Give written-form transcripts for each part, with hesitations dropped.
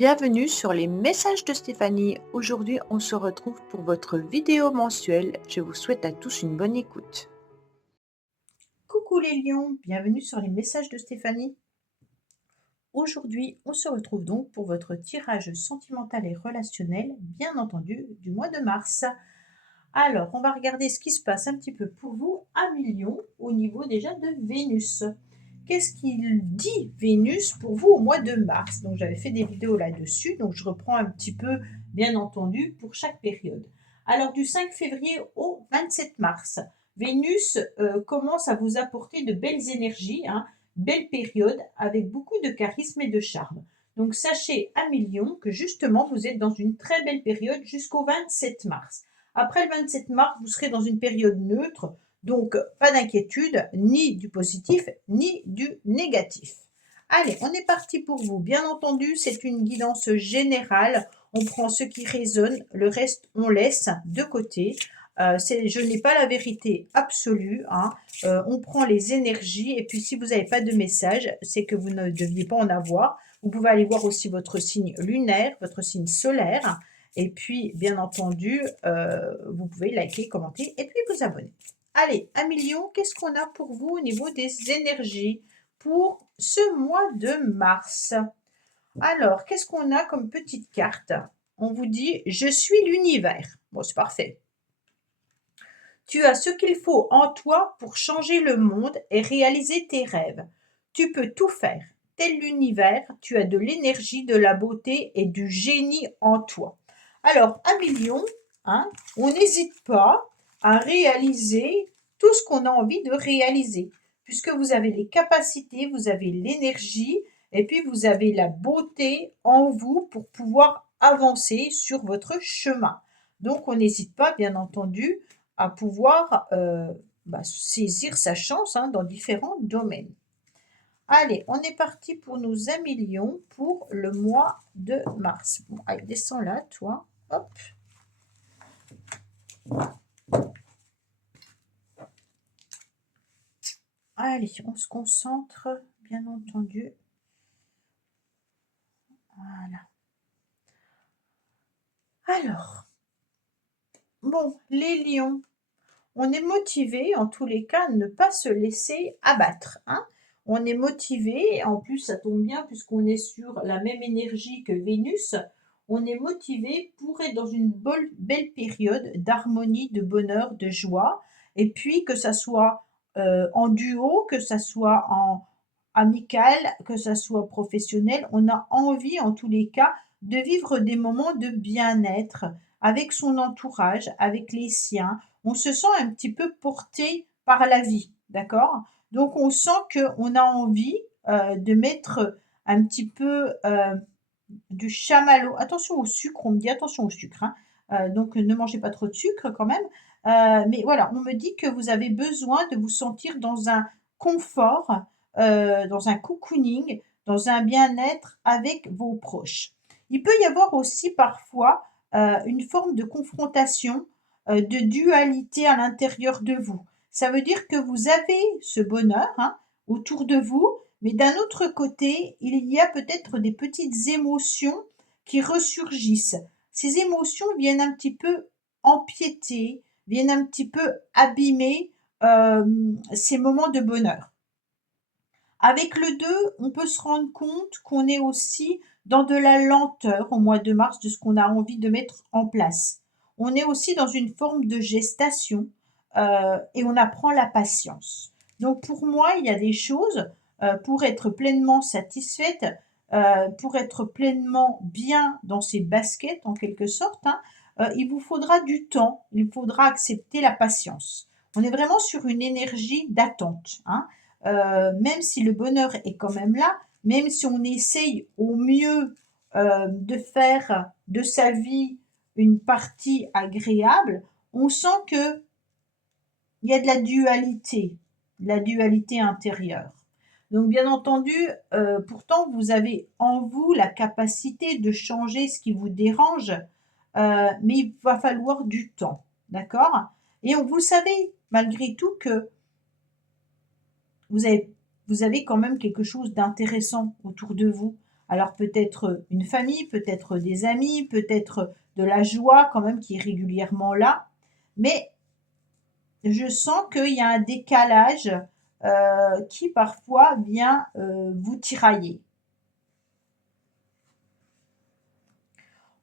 Bienvenue sur les messages de Stéphanie. Aujourd'hui, on se retrouve pour votre vidéo mensuelle. Je vous souhaite à tous une bonne écoute. Coucou les lions, bienvenue sur les messages de Stéphanie. Aujourd'hui, on se retrouve donc pour votre tirage sentimental et relationnel, bien entendu, du mois de mars. Alors, on va regarder ce qui se passe un petit peu pour vous à Million au niveau déjà de Vénus. Qu'est-ce qu'il dit Vénus pour vous au mois de mars? Donc, j'avais fait des vidéos là-dessus, donc je reprends un petit peu, bien entendu, pour chaque période. Alors, du 5 février au 27 mars, Vénus commence à vous apporter de belles énergies, hein, belle période avec beaucoup de charisme et de charme. Donc, sachez à Million que justement, vous êtes dans une très belle période jusqu'au 27 mars. Après le 27 mars, vous serez dans une période neutre, donc pas d'inquiétude, ni du positif, ni du négatif. Allez, on est parti pour vous. Bien entendu, c'est une guidance générale. On prend ce qui résonne, le reste, on laisse de côté. Je n'ai pas la vérité absolue, hein. On prend les énergies et puis si vous n'avez pas de message, c'est que vous ne deviez pas en avoir. Vous pouvez aller voir aussi votre signe lunaire, votre signe solaire. Et puis, bien entendu, vous pouvez liker, commenter et puis vous abonner. Allez, 1 million, qu'est-ce qu'on a pour vous au niveau des énergies pour ce mois de mars? Alors, qu'est-ce qu'on a comme petite carte? On vous dit « Je suis l'univers ». Bon, c'est parfait. Tu as ce qu'il faut en toi pour changer le monde et réaliser tes rêves. Tu peux tout faire. Tel l'univers, tu as de l'énergie, de la beauté et du génie en toi. Alors, 1 million, hein, on n'hésite pas à réaliser tout ce qu'on a envie de réaliser, puisque vous avez les capacités, vous avez l'énergie, et puis vous avez la beauté en vous pour pouvoir avancer sur votre chemin. Donc, on n'hésite pas, bien entendu, à pouvoir saisir sa chance, hein, dans différents domaines. Allez, on est parti pour nos 1 million pour le mois de mars. Bon, allez, descends là, toi. Hop. Allez, on se concentre, bien entendu. Voilà. Alors, bon, les lions, on est motivé, en tous les cas, à ne pas se laisser abattre, hein. On est motivé, en plus ça tombe bien puisqu'on est sur la même énergie que Vénus, on est motivé pour être dans une belle période d'harmonie, de bonheur, de joie, et puis que ça soit en duo, que ça soit en amical, que ça soit professionnel, on a envie en tous les cas de vivre des moments de bien-être avec son entourage, avec les siens. On se sent un petit peu porté par la vie, d'accord? Donc on sent qu'on a envie de mettre un petit peu du chamallow. Attention au sucre, on me dit attention au sucre, hein. Donc ne mangez pas trop de sucre quand même. Mais voilà, on me dit que vous avez besoin de vous sentir dans un confort, dans un cocooning, dans un bien-être avec vos proches. Il peut y avoir aussi parfois une forme de confrontation, de dualité à l'intérieur de vous. Ça veut dire que vous avez ce bonheur, hein, autour de vous, mais d'un autre côté, il y a peut-être des petites émotions qui ressurgissent. Ces émotions viennent un petit peu empiéter, viennent un petit peu abîmer ces moments de bonheur. Avec le 2, on peut se rendre compte qu'on est aussi dans de la lenteur au mois de mars de ce qu'on a envie de mettre en place. On est aussi dans une forme de gestation et on apprend la patience. Donc pour moi, il y a des choses pour être pleinement satisfaite, pour être pleinement bien dans ses baskets en quelque sorte, hein, il vous faudra du temps, il faudra accepter la patience. On est vraiment sur une énergie d'attente, hein. Même si le bonheur est quand même là, même si on essaye au mieux de faire de sa vie une partie agréable, on sent que il y a de la dualité intérieure. Donc bien entendu, pourtant vous avez en vous la capacité de changer ce qui vous dérange, mais il va falloir du temps, d'accord? Et vous savez malgré tout que vous avez, vous avez quand même quelque chose d'intéressant autour de vous. Alors peut-être une famille, peut-être des amis, peut-être de la joie quand même qui est régulièrement là. Mais je sens qu'il y a un décalage qui parfois vient vous tirailler.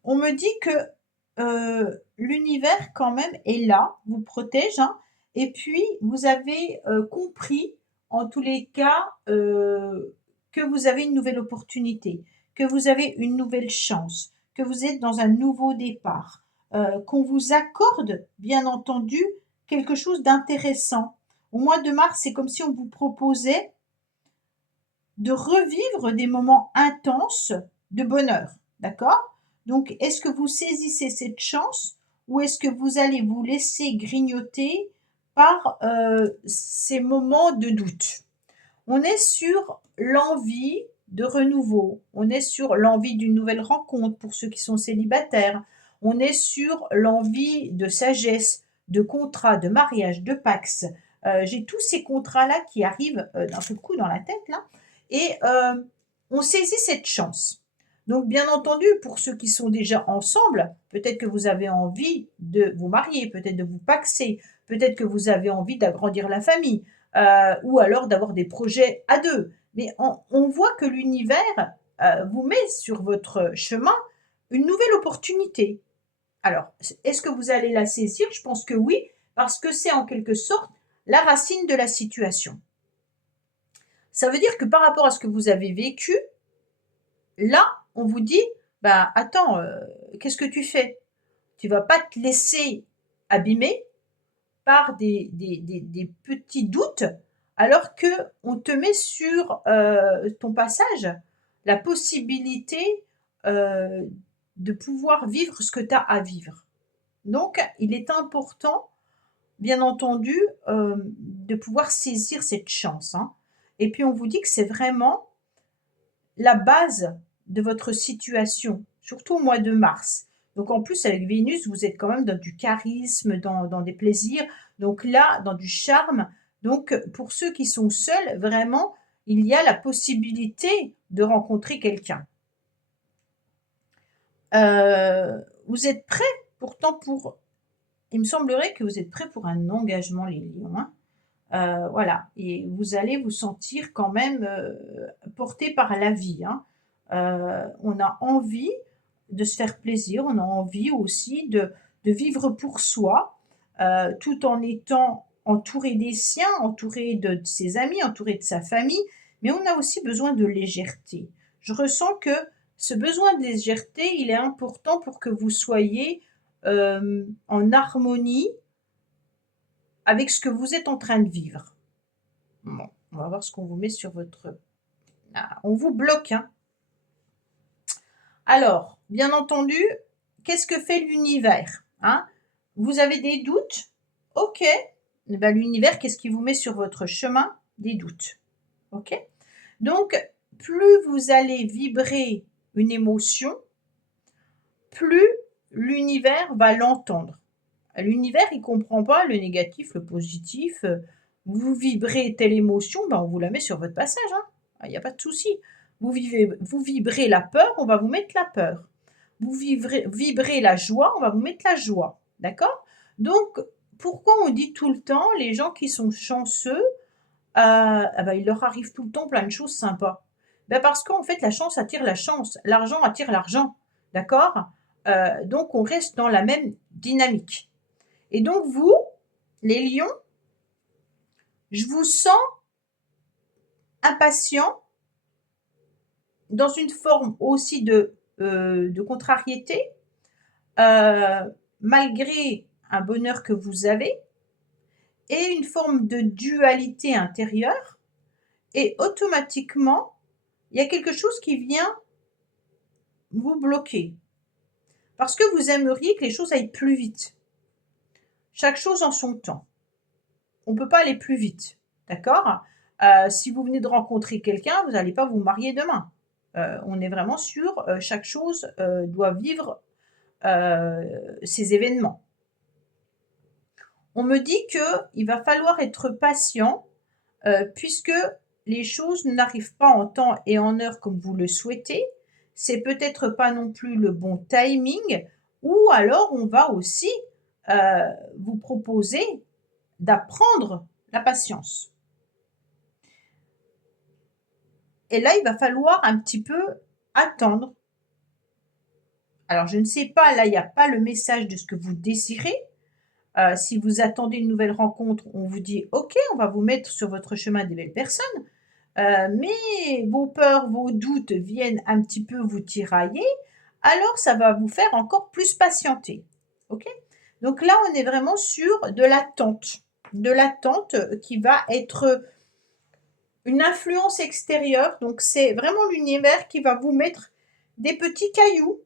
On me dit que l'univers quand même est là, vous protège, hein, et puis vous avez compris, en tous les cas, que vous avez une nouvelle opportunité, que vous avez une nouvelle chance, que vous êtes dans un nouveau départ, qu'on vous accorde, bien entendu, quelque chose d'intéressant. Au mois de mars, c'est comme si on vous proposait de revivre des moments intenses de bonheur, d'accord? Donc, est-ce que vous saisissez cette chance ou est-ce que vous allez vous laisser grignoter par ces moments de doute? On est sur l'envie de renouveau, on est sur l'envie d'une nouvelle rencontre pour ceux qui sont célibataires, on est sur l'envie de sagesse, de contrat, de mariage, de pax. J'ai tous ces contrats-là qui arrivent d'un seul coup dans la tête, là, et on saisit cette chance. Donc, bien entendu, pour ceux qui sont déjà ensemble, peut-être que vous avez envie de vous marier, peut-être de vous paxer, peut-être que vous avez envie d'agrandir la famille, ou alors d'avoir des projets à deux. Mais on voit que l'univers vous met sur votre chemin une nouvelle opportunité. Alors, est-ce que vous allez la saisir? Je pense que oui, parce que c'est en quelque sorte la racine de la situation. Ça veut dire que par rapport à ce que vous avez vécu, là, on vous dit, bah attends, qu'est-ce que tu fais? Tu vas pas te laisser abîmer par des petits doutes, alors que on te met sur ton passage la possibilité de pouvoir vivre ce que tu as à vivre. Donc, il est important, bien entendu, de pouvoir saisir cette chance, hein. Et puis, on vous dit que c'est vraiment la base de votre situation, surtout au mois de mars. Donc en plus, avec Vénus, vous êtes quand même dans du charisme, dans des plaisirs. Donc là, dans du charme. Donc pour ceux qui sont seuls, vraiment, il y a la possibilité de rencontrer quelqu'un. Vous êtes prêts pourtant pour... Il me semblerait que vous êtes prêts pour un engagement, les lions, hein. Voilà, et vous allez vous sentir quand même porté par la vie, hein. On a envie de se faire plaisir, on a envie aussi de vivre pour soi, tout en étant entouré des siens, entouré de ses amis, entouré de sa famille, mais on a aussi besoin de légèreté. Je ressens que ce besoin de légèreté, il est important pour que vous soyez en harmonie avec ce que vous êtes en train de vivre. Bon, on va voir ce qu'on vous met sur votre... Ah, on vous bloque, hein. Alors, bien entendu, qu'est-ce que fait l'univers, hein? Vous avez des doutes? Ok. Eh ben, l'univers, qu'est-ce qui vous met sur votre chemin? Des doutes. Ok? Donc, plus vous allez vibrer une émotion, plus l'univers va l'entendre. L'univers, il ne comprend pas le négatif, le positif. Vous vibrez telle émotion, ben on vous la met sur votre passage, hein. Il n'y a pas de souci. Vous vibrez la peur, on va vous mettre la peur. Vous vibrez la joie, on va vous mettre la joie. D'accord? Donc, pourquoi on dit tout le temps, les gens qui sont chanceux, ah ben, il leur arrive tout le temps plein de choses sympas. Ben parce qu'en fait, la chance attire la chance, l'argent attire l'argent. D'accord? Donc, on reste dans la même dynamique. Et donc, vous, les lions, je vous sens impatient, dans une forme aussi de contrariété, malgré un bonheur que vous avez, et une forme de dualité intérieure, et automatiquement, il y a quelque chose qui vient vous bloquer. Parce que vous aimeriez que les choses aillent plus vite. Chaque chose en son temps. On ne peut pas aller plus vite, d'accord? Si vous venez de rencontrer quelqu'un, vous n'allez pas vous marier demain. On est vraiment sur chaque chose doit vivre ces événements. On me dit qu'il va falloir être patient puisque les choses n'arrivent pas en temps et en heure comme vous le souhaitez. c'est peut-être pas non plus le bon timing, ou alors on va aussi vous proposer d'apprendre la patience. Et là, il va falloir un petit peu attendre. Alors, je ne sais pas, là, il n'y a pas le message de ce que vous désirez. Si vous attendez une nouvelle rencontre, on vous dit: «OK, on va vous mettre sur votre chemin des belles personnes». Mais vos peurs, vos doutes viennent un petit peu vous tirailler, alors ça va vous faire encore plus patienter. OK? Donc là, on est vraiment sur de l'attente qui va être une influence extérieure. Donc c'est vraiment l'univers qui va vous mettre des petits cailloux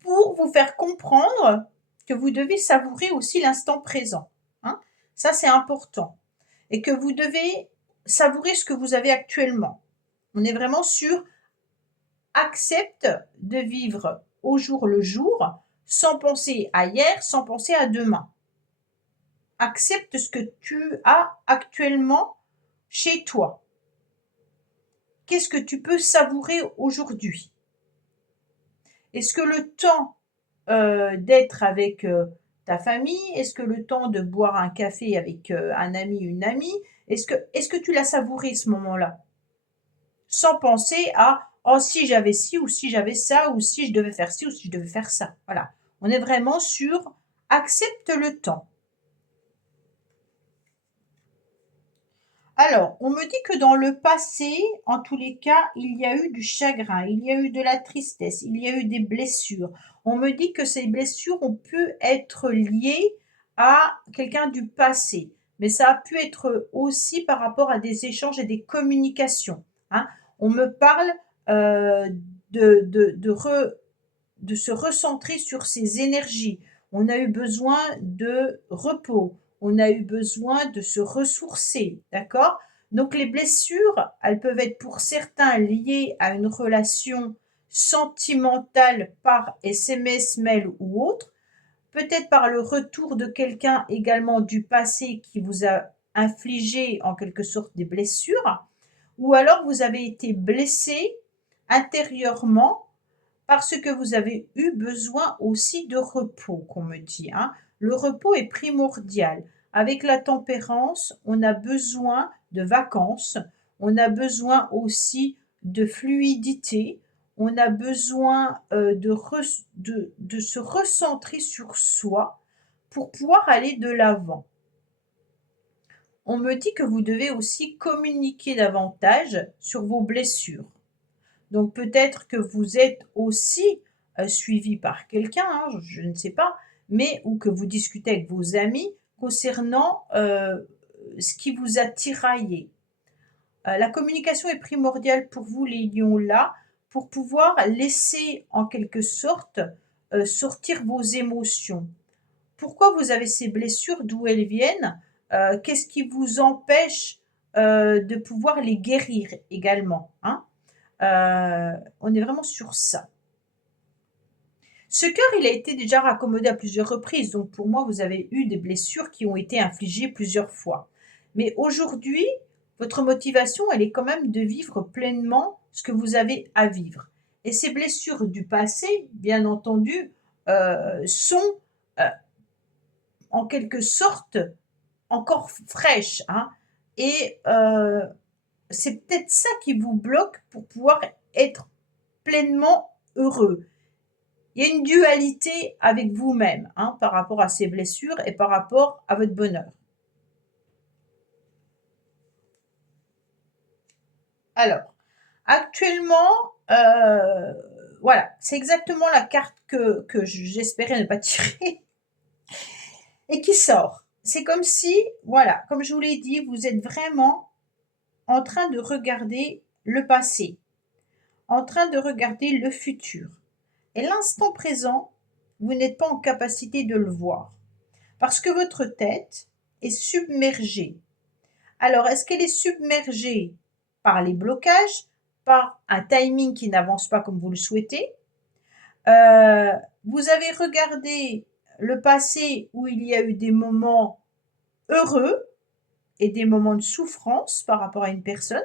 pour vous faire comprendre que vous devez savourer aussi l'instant présent, hein. Ça, c'est important, et que vous devez savourer ce que vous avez actuellement. On est vraiment sur accepte de vivre au jour le jour, sans penser à hier, sans penser à demain. Accepte ce que tu as actuellement chez toi. Qu'est-ce que tu peux savourer aujourd'hui? Est-ce que le temps d'être avec ta famille, est-ce que le temps de boire un café avec un ami, une amie, est-ce que tu l'as savouré ce moment-là? Sans penser à oh, si j'avais ci, ou si j'avais ça, ou si je devais faire ci, ou si je devais faire ça. Voilà. On est vraiment sur accepte le temps. Alors, on me dit que dans le passé, en tous les cas, il y a eu du chagrin, il y a eu de la tristesse, il y a eu des blessures. On me dit que ces blessures ont pu être liées à quelqu'un du passé, mais ça a pu être aussi par rapport à des échanges et des communications, hein. On me parle de se recentrer sur ses énergies. On a eu besoin de repos, on a eu besoin de se ressourcer, d'accord? Donc les blessures, elles peuvent être pour certains liées à une relation sentimentale par SMS, mail ou autre, peut-être par le retour de quelqu'un également du passé qui vous a infligé en quelque sorte des blessures, ou alors vous avez été blessé intérieurement parce que vous avez eu besoin aussi de repos, qu'on me dit, hein. Le repos est primordial. Avec la tempérance, on a besoin de vacances, on a besoin aussi de fluidité, on a besoin de se recentrer sur soi pour pouvoir aller de l'avant. On me dit que vous devez aussi communiquer davantage sur vos blessures. Donc peut-être que vous êtes aussi suivi par quelqu'un, hein, je ne sais pas, mais ou que vous discutez avec vos amis concernant ce qui vous a tiraillé. La communication est primordiale pour vous, les lions, là, pour pouvoir laisser en quelque sorte sortir vos émotions. Pourquoi vous avez ces blessures, d'où elles viennent? Qu'est-ce qui vous empêche de pouvoir les guérir également, hein? On est vraiment sur ça. Ce cœur, il a été déjà raccommodé à plusieurs reprises, donc pour moi, vous avez eu des blessures qui ont été infligées plusieurs fois. Mais aujourd'hui, votre motivation, elle est quand même de vivre pleinement ce que vous avez à vivre. Et ces blessures du passé, bien entendu, sont euh, en quelque sorte encore fraîches, hein. Et c'est peut-être ça qui vous bloque pour pouvoir être pleinement heureux. Il y a une dualité avec vous-même, hein, par rapport à ces blessures et par rapport à votre bonheur. Alors, actuellement, voilà, c'est exactement la carte que j'espérais ne pas tirer et qui sort. C'est comme si, voilà, comme je vous l'ai dit, vous êtes vraiment en train de regarder le passé, en train de regarder le futur. Et l'instant présent, vous n'êtes pas en capacité de le voir parce que votre tête est submergée. Alors, est-ce qu'elle est submergée par les blocages, par un timing qui n'avance pas comme vous le souhaitez? Euh, Vous avez regardé le passé où il y a eu des moments heureux et des moments de souffrance par rapport à une personne.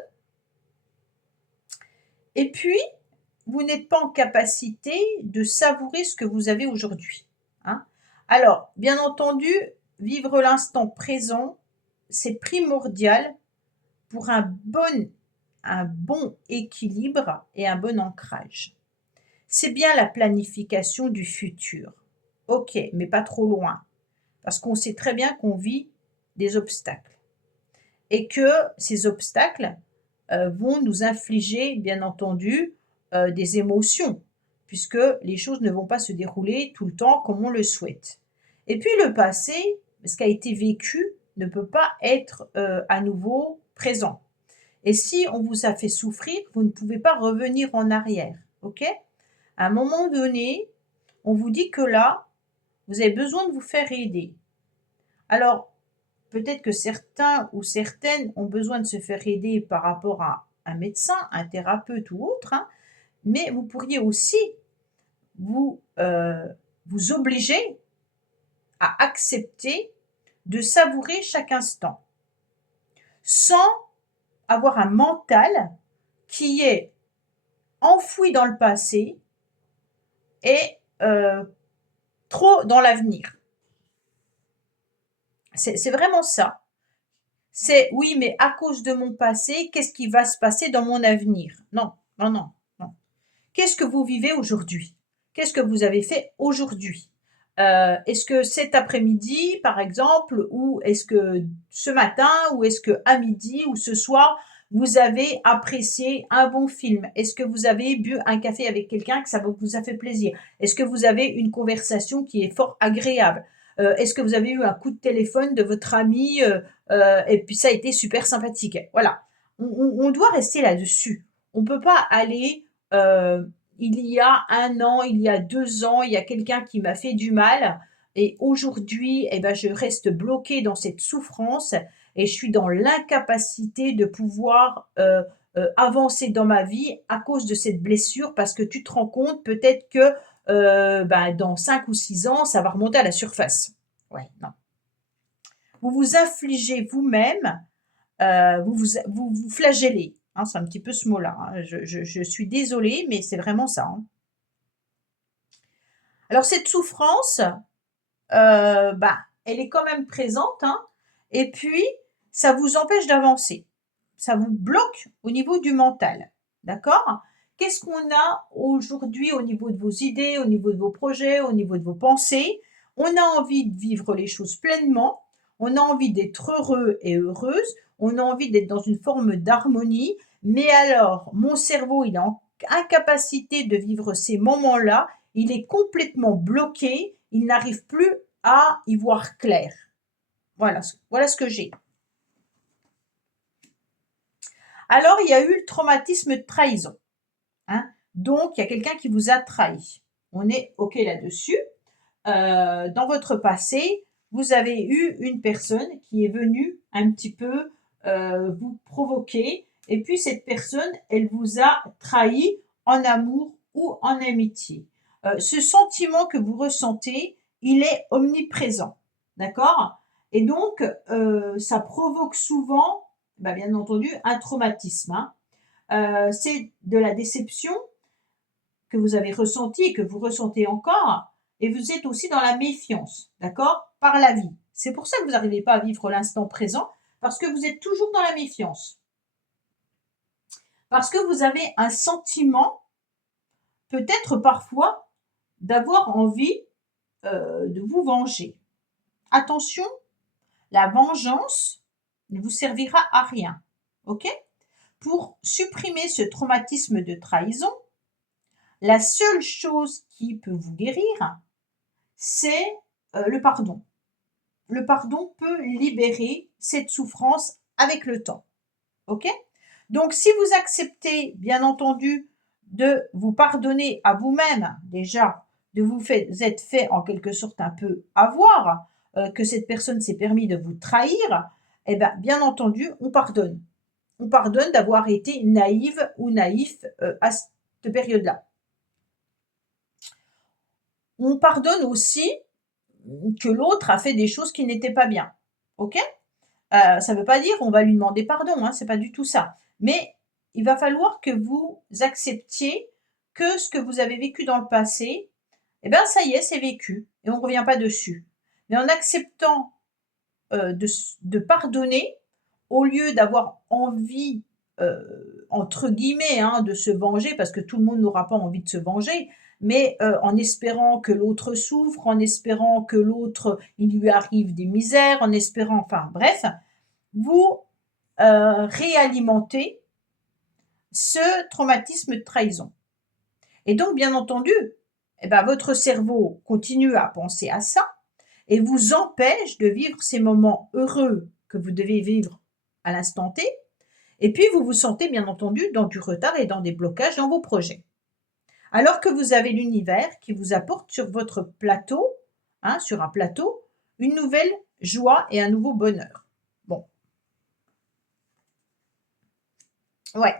Et puis, vous n'êtes pas en capacité de savourer ce que vous avez aujourd'hui, hein. Alors, bien entendu, vivre l'instant présent, c'est primordial pour un bon équilibre et un bon ancrage. C'est bien la planification du futur. OK, mais pas trop loin, parce qu'on sait très bien qu'on vit des obstacles et que ces obstacles, vont nous infliger, bien entendu, des émotions, puisque les choses ne vont pas se dérouler tout le temps comme on le souhaite. Et puis le passé, ce qui a été vécu, ne peut pas être, à nouveau présent. Et si on vous a fait souffrir, vous ne pouvez pas revenir en arrière, OK? À un moment donné, on vous dit que là, vous avez besoin de vous faire aider. Alors, peut-être que certains ou certaines ont besoin de se faire aider par rapport à un médecin, un thérapeute ou autre, hein, mais vous pourriez aussi vous, vous obliger à accepter de savourer chaque instant, sans avoir un mental qui est enfoui dans le passé et trop dans l'avenir. C'est vraiment ça. C'est oui, mais à cause de mon passé, qu'est-ce qui va se passer dans mon avenir? Non, non, non, non. Qu'est-ce que vous vivez aujourd'hui? Qu'est-ce que vous avez fait aujourd'hui? Est-ce que cet après-midi, par exemple, ou est-ce que ce matin, ou est-ce que à midi ou ce soir, vous avez apprécié un bon film? Est-ce que vous avez bu un café avec quelqu'un que ça vous a fait plaisir? Est-ce que vous avez une conversation qui est fort agréable? Est-ce que vous avez eu un coup de téléphone de votre ami, et puis ça a été super sympathique? Voilà. On doit rester là-dessus. On peut pas aller, il y a 1 an, il y a 2 ans, il y a quelqu'un qui m'a fait du mal et aujourd'hui, eh ben, je reste bloquée dans cette souffrance et je suis dans l'incapacité de pouvoir, avancer dans ma vie à cause de cette blessure parce que tu te rends compte peut-être que, bah, dans 5 ou 6 ans, ça va remonter à la surface. Ouais, non. Vous vous infligez vous-même, vous flagellez, hein, c'est un petit peu ce mot-là, hein. Je suis désolée, mais c'est vraiment ça, hein. Alors cette souffrance, bah, elle est quand même présente, hein, et puis ça vous empêche d'avancer. Ça vous bloque au niveau du mental, d'accord? Qu'est-ce qu'on a aujourd'hui au niveau de vos idées, au niveau de vos projets, au niveau de vos pensées? On a envie de vivre les choses pleinement, on a envie d'être heureux et heureuse, on a envie d'être dans une forme d'harmonie, mais alors mon cerveau, il est en incapacité de vivre ces moments-là, il est complètement bloqué, il n'arrive plus à y voir clair. Voilà ce que j'ai. Alors, il y a eu le traumatisme de trahison, hein. Donc, il y a quelqu'un qui vous a trahi. On est OK là-dessus. Dans votre passé, vous avez eu une personne qui est venue un petit peu, vous provoquer et puis cette personne, elle vous a trahi en amour ou en amitié. Ce sentiment que vous ressentez, il est omniprésent, d'accord? Et donc, ça provoque souvent, bah, bien entendu, un traumatisme, hein. C'est de la déception que vous avez ressentie et que vous ressentez encore et vous êtes aussi dans la méfiance, d'accord? Par la vie. C'est pour ça que vous n'arrivez pas à vivre l'instant présent parce que vous êtes toujours dans la méfiance. Parce que vous avez un sentiment, peut-être parfois, d'avoir envie, de vous venger. Attention, la vengeance ne vous servira à rien, OK? Pour supprimer ce traumatisme de trahison, la seule chose qui peut vous guérir, c'est, le pardon. Le pardon peut libérer cette souffrance avec le temps, OK? Donc si vous acceptez, bien entendu, de vous pardonner à vous-même, déjà, de vous être fait en quelque sorte un peu avoir, que cette personne s'est permis de vous trahir, eh ben, bien entendu, on pardonne. On pardonne d'avoir été naïve ou naïf, à cette période-là. On pardonne aussi que l'autre a fait des choses qui n'étaient pas bien, OK? Ça ne veut pas dire on va lui demander pardon, hein, c'est pas du tout ça. Mais il va falloir que vous acceptiez que ce que vous avez vécu dans le passé, eh ben, ça y est, c'est vécu et on ne revient pas dessus. Mais en acceptant, de pardonner, au lieu d'avoir envie, entre guillemets, hein, de se venger, parce que tout le monde n'aura pas envie de se venger, mais, en espérant que l'autre souffre, en espérant que l'autre, il lui arrive des misères, en espérant enfin bref, vous, réalimentez ce traumatisme de trahison. Et donc, bien entendu, eh ben, votre cerveau continue à penser à ça et vous empêche de vivre ces moments heureux que vous devez vivre à l'instant T. Et puis, vous vous sentez, bien entendu, dans du retard et dans des blocages dans vos projets. Alors que vous avez l'univers qui vous apporte sur votre plateau, hein, sur un plateau, une nouvelle joie et un nouveau bonheur. Bon, ouais.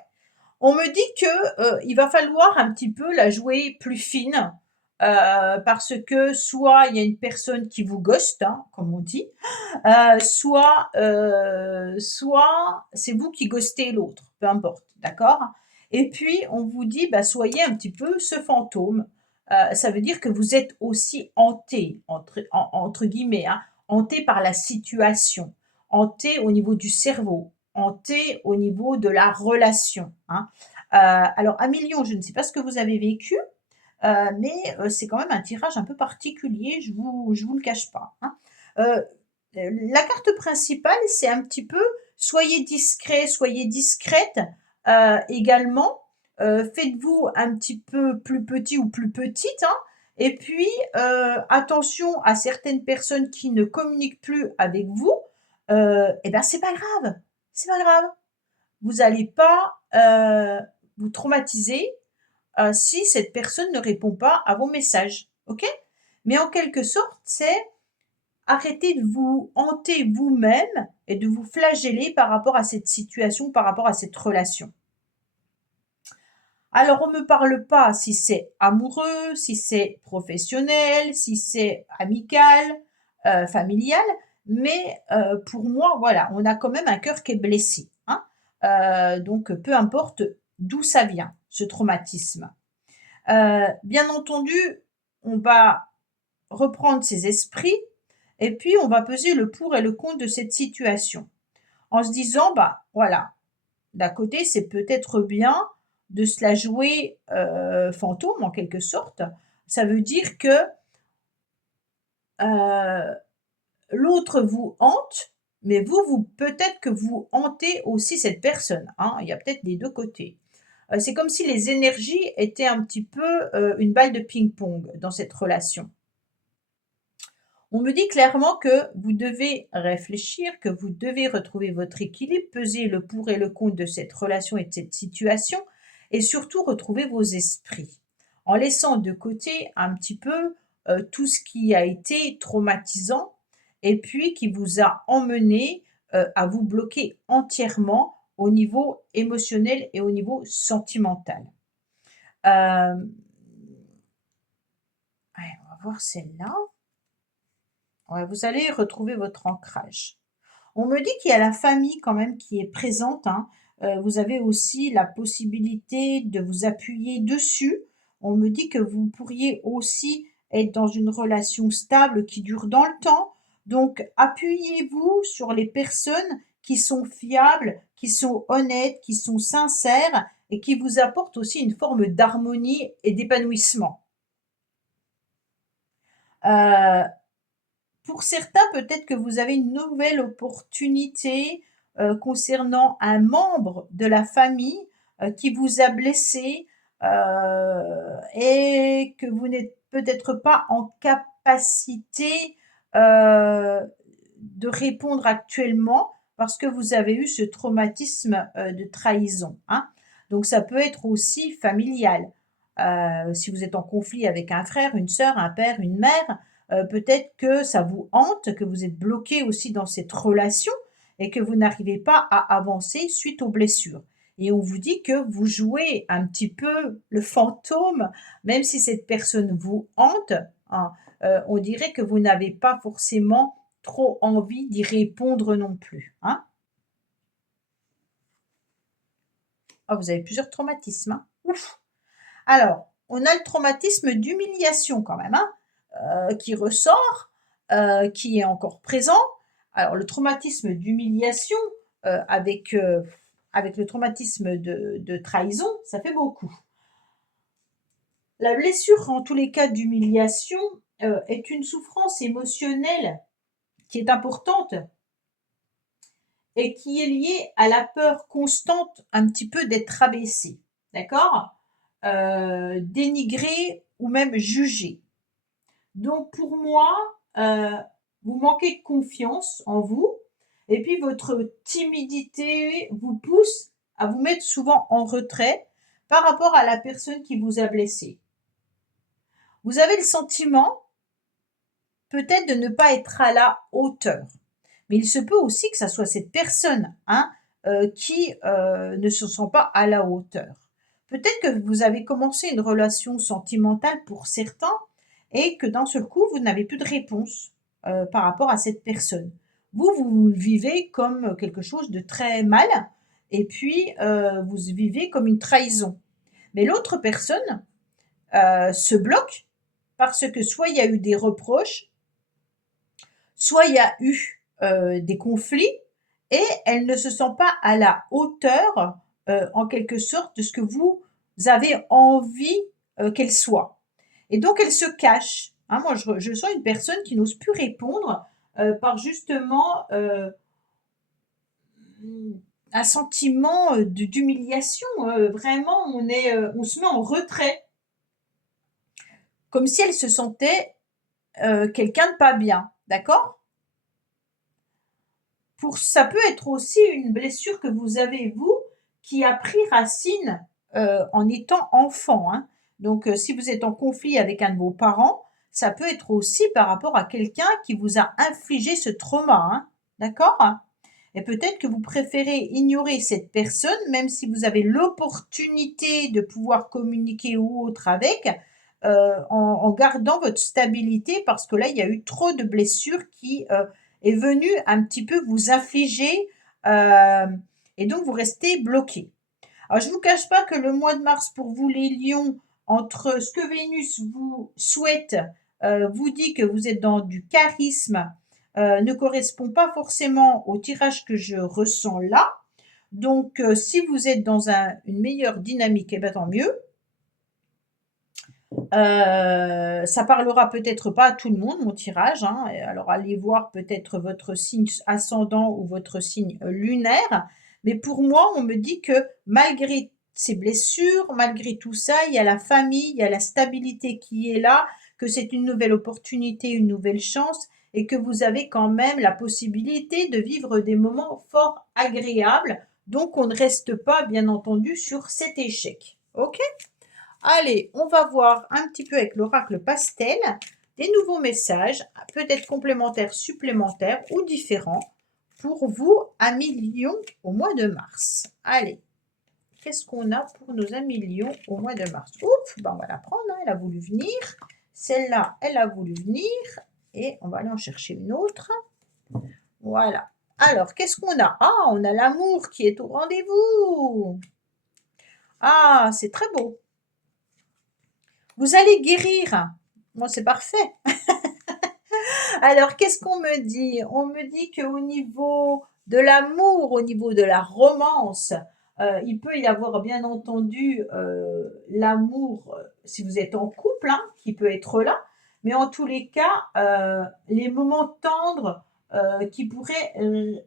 On me dit que, il va falloir un petit peu la jouer plus fine, parce que soit il y a une personne qui vous ghoste, hein, comme on dit, soit c'est vous qui ghostez l'autre, peu importe, d'accord? Et puis on vous dit, bah, soyez un petit peu ce fantôme. Ça veut dire que vous êtes aussi «hanté» entre guillemets, hein, hanté par la situation, hanté au niveau du cerveau, hanté au niveau de la relation, hein. Alors à millions, je ne sais pas ce que vous avez vécu, mais c'est quand même un tirage un peu particulier, je vous le cache pas, hein. Heu, la carte principale, c'est un petit peu soyez discret, soyez discrète, également, faites-vous un petit peu plus petit ou plus petite, hein, et puis, attention à certaines personnes qui ne communiquent plus avec vous, et ben, c'est pas grave, c'est pas grave. Vous allez pas, vous traumatiser, si cette personne ne répond pas à vos messages, OK? Mais en quelque sorte, c'est arrêter de vous hanter vous-même et de vous flageller par rapport à cette situation, par rapport à cette relation. Alors on me parle pas si c'est amoureux, si c'est professionnel, si c'est amical, familial, mais pour moi, voilà, on a quand même un cœur qui est blessé, hein. Donc peu importe d'où ça vient, ce traumatisme. Bien entendu, on va reprendre ses esprits et puis on va peser le pour et le contre de cette situation. En se disant, bah voilà, d'un côté, c'est peut-être bien de se la jouer fantôme en quelque sorte. Ça veut dire que euh, l'autre vous hante, mais vous peut-être que vous hantez aussi cette personne, hein. Il y a peut-être des deux côtés. C'est comme si les énergies étaient un petit peu une balle de ping-pong dans cette relation. On me dit clairement que vous devez réfléchir, que vous devez retrouver votre équilibre, peser le pour et le contre de cette relation et de cette situation, et surtout retrouver vos esprits, en laissant de côté un petit peu tout ce qui a été traumatisant et puis qui vous a emmené à vous bloquer entièrement au niveau émotionnel et au niveau sentimental. Euh, ouais, on va voir celle-là. Ouais, vous allez retrouver votre ancrage. On me dit qu'il y a la famille quand même qui est présente, hein. Vous avez aussi la possibilité de vous appuyer dessus. On me dit que vous pourriez aussi être dans une relation stable qui dure dans le temps. Donc appuyez-vous sur les personnes qui sont fiables, qui sont honnêtes, qui sont sincères et qui vous apportent aussi une forme d'harmonie et d'épanouissement. Heu Pour certains, peut-être que vous avez une nouvelle opportunité, concernant un membre de la famille, qui vous a blessé, et que vous n'êtes peut-être pas en capacité, de répondre actuellement parce que vous avez eu ce traumatisme, de trahison, hein. Donc ça peut être aussi familial. Si vous êtes en conflit avec un frère, une sœur, un père, une mère, peut-être que ça vous hante, que vous êtes bloqué aussi dans cette relation et que vous n'arrivez pas à avancer suite aux blessures. Et on vous dit que vous jouez un petit peu le fantôme, même si cette personne vous hante, hein, on dirait que vous n'avez pas forcément trop envie d'y répondre non plus, hein. Ah, vous avez plusieurs traumatismes, hein. Ouf! Alors, on a le traumatisme d'humiliation quand même, hein, qui ressort, qui est encore présent. Alors le traumatisme d'humiliation, avec le traumatisme de trahison, ça fait beaucoup. La blessure, en tous les cas d'humiliation, est une souffrance émotionnelle qui est importante et qui est liée à la peur constante un petit peu d'être rabaissé, d'accord? Dénigré ou même jugé. Donc pour moi, vous manquez de confiance en vous et puis votre timidité vous pousse à vous mettre souvent en retrait par rapport à la personne qui vous a blessé. Vous avez le sentiment peut-être de ne pas être à la hauteur. Mais il se peut aussi que ça soit cette personne, hein, qui, ne se sent pas à la hauteur. Peut-être que vous avez commencé une relation sentimentale pour certains et que d'un seul coup, vous n'avez plus de réponse, par rapport à cette personne. Vous le vivez comme quelque chose de très mal et puis, vous vivez comme une trahison. Mais l'autre personne, se bloque parce que soit il y a eu des reproches, soit il y a eu, des conflits et elle ne se sent pas à la hauteur, en quelque sorte, de ce que vous avez envie, qu'elle soit. Et donc elle se cache, hein. Moi, je sens une personne qui n'ose plus répondre, par justement, un sentiment, d'humiliation, vraiment on se met en retrait, comme si elle se sentait, quelqu'un de pas bien, d'accord? Ça peut être aussi une blessure que vous avez, vous, qui a pris racine, en étant enfant, hein. Donc, si vous êtes en conflit avec un de vos parents, ça peut être aussi par rapport à quelqu'un qui vous a infligé ce trauma, hein. D'accord? Et peut-être que vous préférez ignorer cette personne, même si vous avez l'opportunité de pouvoir communiquer ou autre avec, en gardant votre stabilité parce que là, il y a eu trop de blessures qui, est venue un petit peu vous affliger, et donc vous restez bloqué. Alors je ne vous cache pas que le mois de mars pour vous les lions, entre ce que Vénus vous souhaite, vous dit que vous êtes dans du charisme, ne correspond pas forcément au tirage que je ressens là. Donc si vous êtes dans une meilleure dynamique, eh ben tant mieux. Ça parlera peut-être pas à tout le monde, mon tirage, hein. Alors allez voir peut-être votre signe ascendant ou votre signe lunaire. Mais pour moi, on me dit que malgré ces blessures, malgré tout ça, il y a la famille, il y a la stabilité qui est là, que c'est une nouvelle opportunité, une nouvelle chance et que vous avez quand même la possibilité de vivre des moments fort agréables. Donc on ne reste pas, bien entendu, sur cet échec. OK? Allez, on va voir un petit peu avec l'oracle pastel des nouveaux messages, peut-être complémentaires, supplémentaires ou différents pour vous, amis lions, au mois de mars. Allez, qu'est-ce qu'on a pour nos amis lions au mois de mars? Oups, ben on va la prendre, hein, elle a voulu venir. Celle-là, elle a voulu venir. Et on va aller en chercher une autre. Voilà. Alors, qu'est-ce qu'on a? Ah, on a l'amour qui est au rendez-vous. Ah, c'est très beau. Vous allez guérir. Bon, c'est parfait. Alors, qu'est-ce qu'on me dit? On me dit qu'au niveau de l'amour, au niveau de la romance, il peut y avoir bien entendu l'amour, si vous êtes en couple, hein, qui peut être là, mais en tous les cas, les moments tendres qui pourraient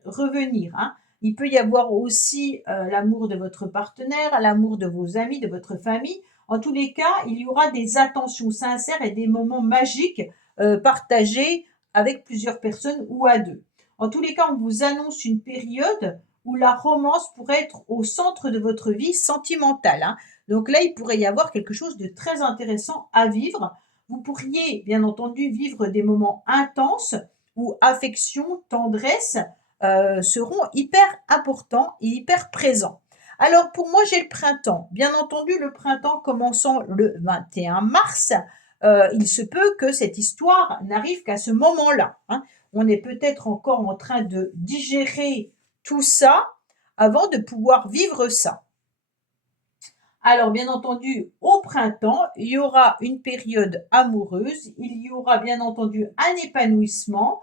revenir, hein. Il peut y avoir aussi l'amour de votre partenaire, l'amour de vos amis, de votre famille. En tous les cas, il y aura des attentions sincères et des moments magiques partagés avec plusieurs personnes ou à deux. En tous les cas, on vous annonce une période où la romance pourrait être au centre de votre vie sentimentale, hein. Donc là, il pourrait y avoir quelque chose de très intéressant à vivre. Vous pourriez, bien entendu, vivre des moments intenses où affection, tendresse seront hyper importants et hyper présents. Alors pour moi, j'ai le printemps. Bien entendu, le printemps commençant le 21 mars, il se peut que cette histoire n'arrive qu'à ce moment-là, hein. On est peut-être encore en train de digérer tout ça avant de pouvoir vivre ça. Alors, bien entendu, au printemps, il y aura une période amoureuse, il y aura bien entendu un épanouissement,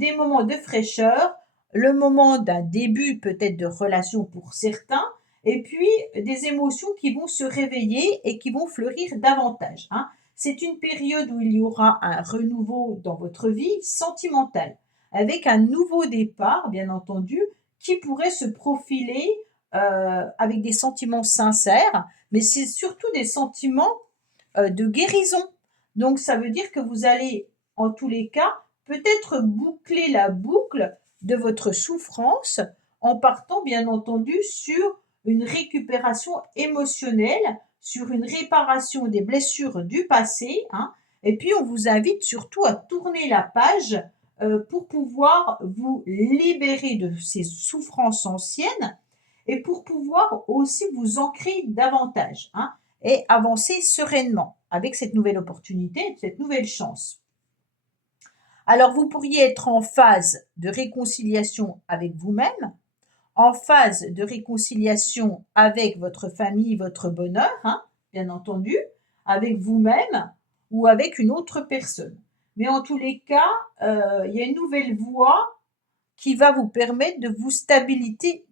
des moments de fraîcheur, le moment d'un début peut-être de relation pour certains, et puis des émotions qui vont se réveiller et qui vont fleurir davantage, hein. C'est une période où il y aura un renouveau dans votre vie sentimentale, avec un nouveau départ, bien entendu, qui pourrait se profiler avec des sentiments sincères, mais c'est surtout des sentiments de guérison. Donc ça veut dire que vous allez, en tous les cas, peut-être boucler la boucle de votre souffrance en partant, bien entendu, sur une récupération émotionnelle, sur une réparation des blessures du passé, hein. Et puis on vous invite surtout à tourner la page pour pouvoir vous libérer de ces souffrances anciennes et pour pouvoir aussi vous ancrer davantage, hein, et avancer sereinement avec cette nouvelle opportunité, cette nouvelle chance. Alors vous pourriez être en phase de réconciliation avec vous-même, en phase de réconciliation avec votre famille, votre bonheur, hein, bien entendu, avec vous-même ou avec une autre personne. Mais en tous les cas, il y a une nouvelle voie qui va vous permettre de vous stabiliser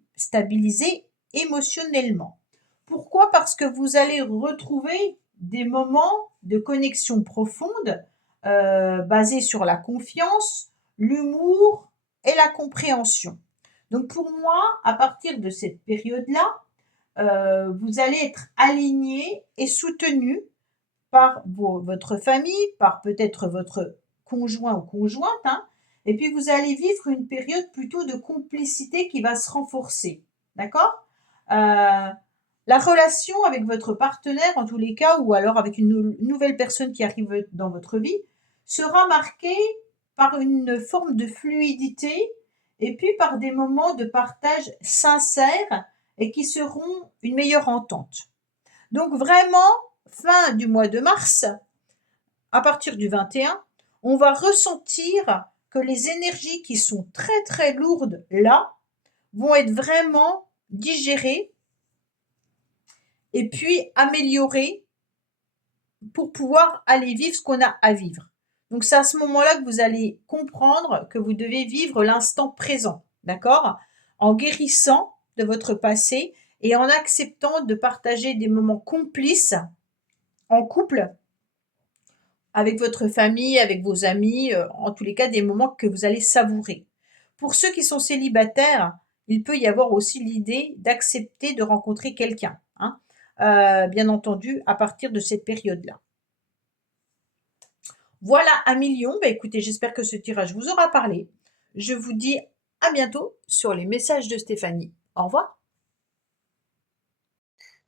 émotionnellement. Pourquoi? Parce que vous allez retrouver des moments de connexion profonde basés sur la confiance, l'humour et la compréhension. Donc pour moi, à partir de cette période-là, vous allez être aligné et soutenu par votre famille, par peut-être votre conjoint ou conjointe, hein, et puis vous allez vivre une période plutôt de complicité qui va se renforcer. D'accord? La relation avec votre partenaire, en tous les cas, ou alors avec une nouvelle personne qui arrive dans votre vie, sera marquée par une forme de fluidité et puis par des moments de partage sincères et qui seront une meilleure entente. Donc vraiment, fin du mois de mars, à partir du 21, on va ressentir que les énergies qui sont très très lourdes là vont être vraiment digérées et puis améliorées pour pouvoir aller vivre ce qu'on a à vivre. Donc c'est à ce moment-là que vous allez comprendre que vous devez vivre l'instant présent, d'accord? En guérissant de votre passé et en acceptant de partager des moments complices en couple, avec votre famille, avec vos amis, en tous les cas des moments que vous allez savourer. Pour ceux qui sont célibataires, il peut y avoir aussi l'idée d'accepter de rencontrer quelqu'un, hein, bien entendu à partir de cette période-là. Voilà amis lions, bah, écoutez, j'espère que ce tirage vous aura parlé. Je vous dis à bientôt sur les messages de Stéphanie. Au revoir.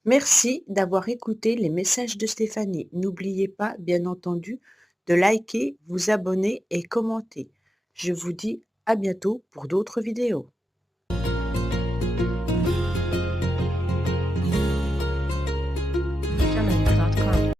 Merci d'avoir écouté les messages de Stéphanie. N'oubliez pas, bien entendu, de liker, vous abonner et commenter. Je vous dis à bientôt pour d'autres vidéos.